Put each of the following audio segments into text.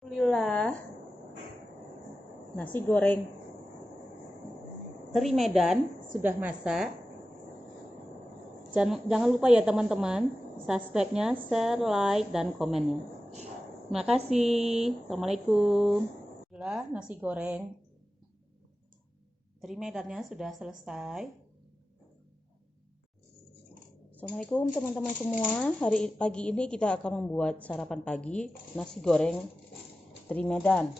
Alhamdulillah, nasi goreng teri Medan sudah masak. Jangan lupa ya teman-teman, subscribe-nya, share, like, dan komennya. Terima kasih. Assalamualaikum. Alhamdulillah, nasi goreng teri Medannya sudah selesai. Assalamualaikum teman-teman semua. Pagi ini kita akan membuat sarapan pagi nasi goreng teri Medan.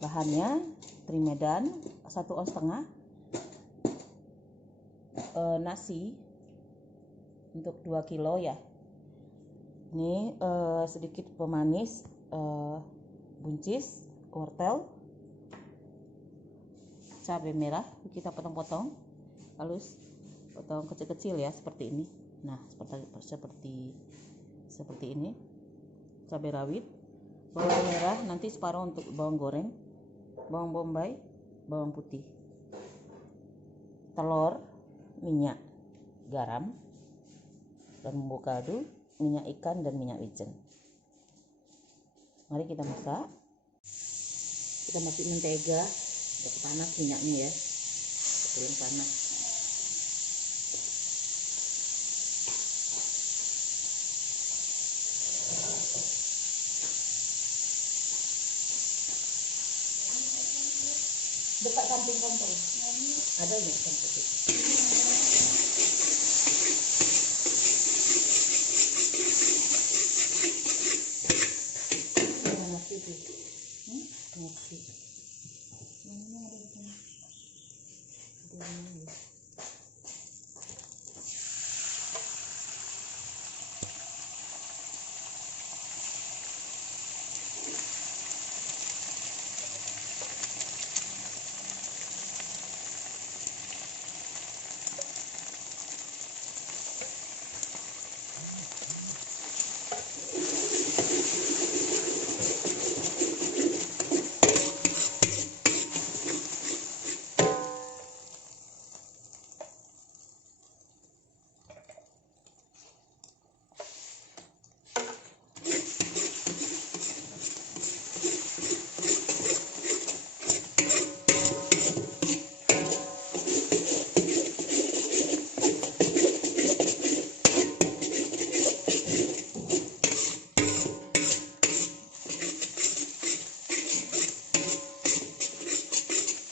Bahannya teri Medan 1,5 ons, nasi untuk 2 kilo ya. Ini sedikit pemanis, buncis, wortel, cabai merah kita potong-potong, halus, potong kecil-kecil ya seperti ini. Nah, seperti ini. Cabai rawit, bawang merah nanti separuh untuk bawang goreng, bawang bombay, bawang putih, telur, minyak, garam, dan bumbu kaldu, minyak ikan dan minyak wijen. Mari kita masak. Kita masuk mentega, udah panas minyaknya ya, belum panas. Dekat samping kompor ada nggak kompor itu?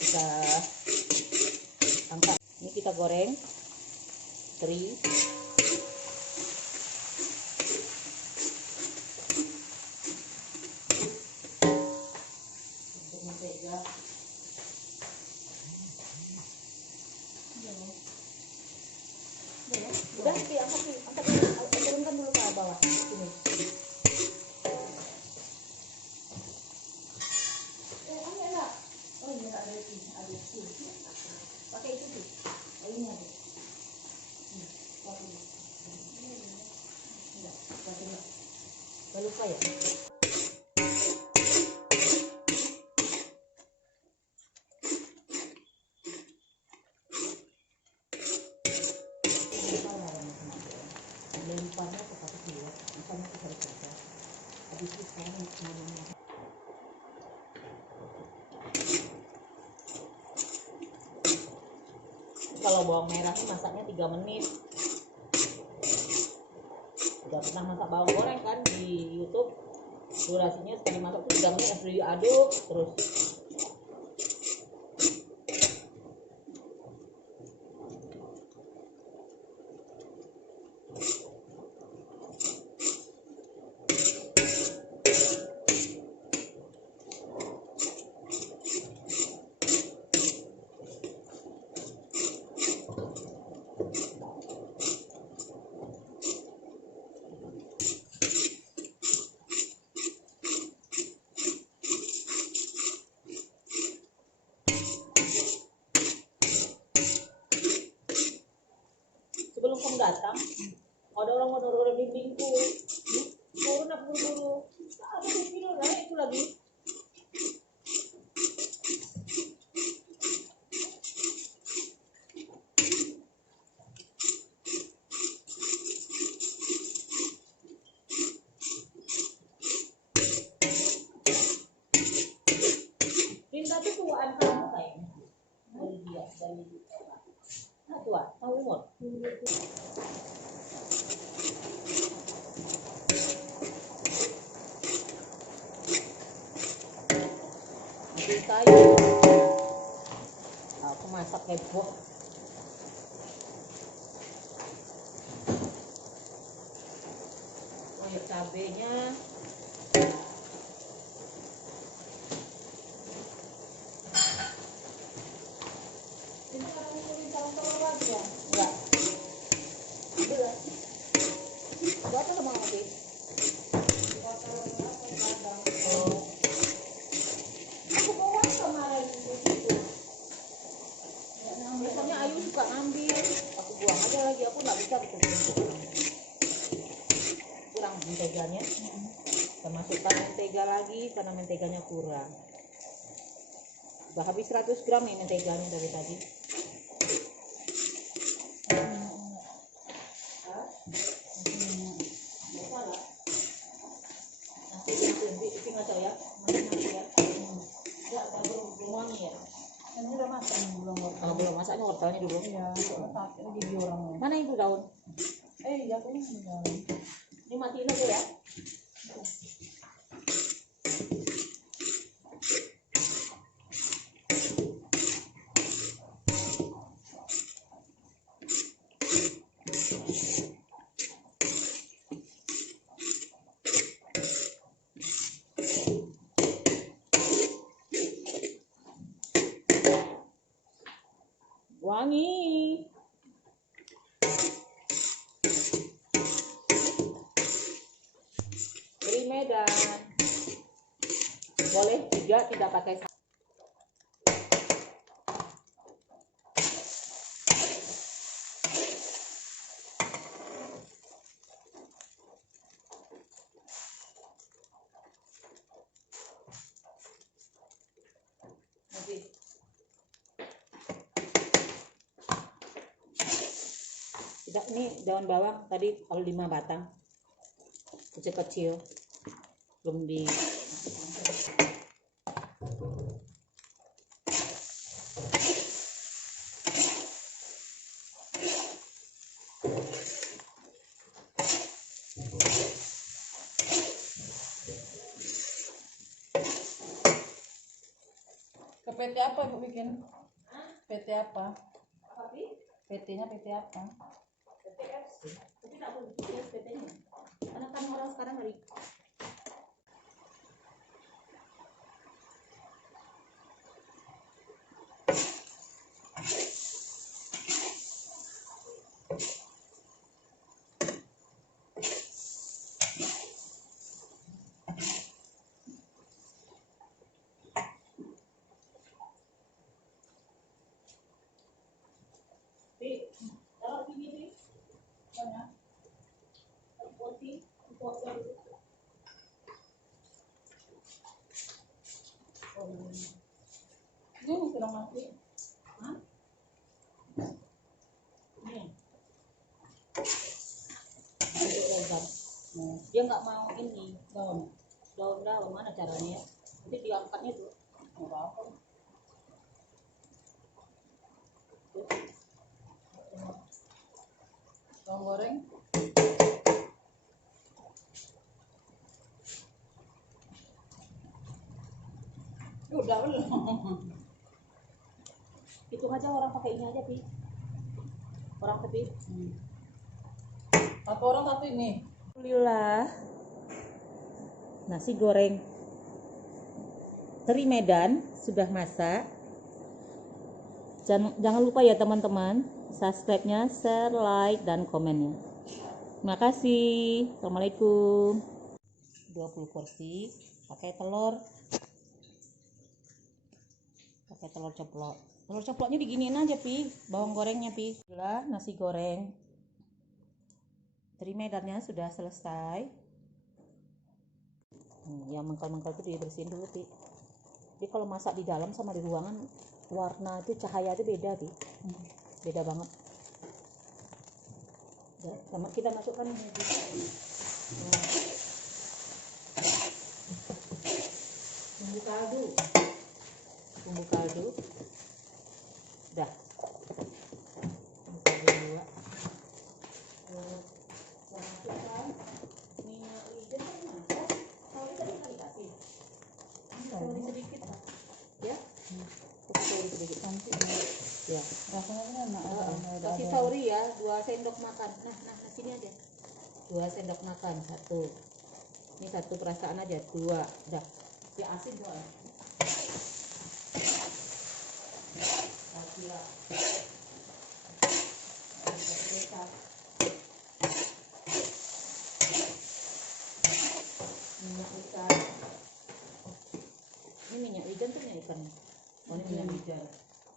Kita angkat. Ini kita goreng teri. Mentega. Udah, angkat, turunkan dulu ke bawah. Sini. Oh iya, ada itu. Pakai itu tuh. Oh ini ada. Enggak lupa ya. Lemparnya ke satu kilo, misalnya ke satu kilo. Habis itu sekarang kalau bawang merah ini masaknya 3 menit. Udah pernah masak bawang goreng kan di YouTube, durasinya sekali masak itu 3 menit, harus diaduk terus. Sebelum kamu datang, ada orang mau dorong bimbingku, turun aku buru-buru, apa sih video naik itu lagi. Nah, tua, tahu umur. Nanti kayu. Aku masak heboh. Air cabenya. Enggak. Ambil. Buat apa mau ngambil? Oh. Aku bawa kemarin itu. Biasanya Ayu suka ngambil. Aku buang aja lagi. Aku nggak bisa kurang menteganya. Kita masukkan mentega lagi karena menteganya kurang. Udah habis 100 gram nih menteganya dari tadi. Kalau belum masaknya wortelnya dulu. Iya, lagi orang. Mana ibu daun? Iya, aku Ini matiin aja ya. Wangi. Dari Medan. Boleh juga tidak pakai tidak, ini daun bawang tadi kalau 5 batang kecil-kecil belum di ke PT apa Ibu bikin? PT apa? PT-nya PT apa? PTFC. Tapi tak boleh bikin PT-nya. Karena kan orang sekarang hari kalau begini banyak porsi Ini sudah mati. Hah? Ini. Dia nggak mau ini daun mana caranya ya? Nanti diangkatnya tuh. Nggak apa-apa. Bawang goreng. Udah belum? Hitung aja orang pakai ini aja, Pi. Orang tapi. Satu orang satu ini. Alhamdulillah. Nasi goreng teri Medan sudah masak. Jangan lupa ya teman-teman, subscribe-nya, share, like, dan komennya. Terima kasih. Assalamualaikum. 20 porsi pakai telur. Pakai telur ceplok. Telur ceploknya diginiin aja, Pi. Bawang gorengnya, Pi. Itulah nasi goreng teri Medannya sudah selesai. Yang mengkal-mengkal itu dibersihin dulu, Pi. Jadi kalau masak di dalam sama di ruangan, warna itu cahaya itu beda, Pi. Beda banget. Kita masukkan ini. Bumbu kaldu. Udah. 2 sendok makan. Nah sini aja. 2 sendok makan, 1. Ini 1 perasaan aja, 2. Udah. Ya asin soalnya. Kira. Minyak ikan. Ini minyak wijen tuh minyak ikan. Oh, ini minyak wijen.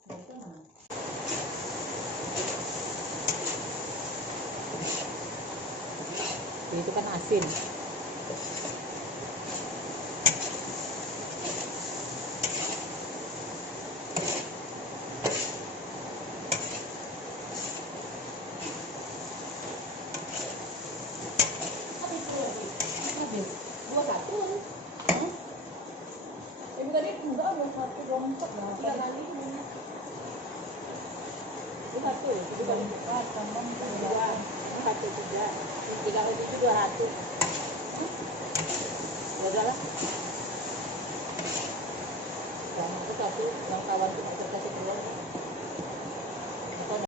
Itu mana? Itu kan asin. Dua satu. Ibu tadi enggak ada 1, 2, 4 lah. 3 kali. Itu 1. Itu kali 4 tambah 2. 1 3. 3 kali 7 200.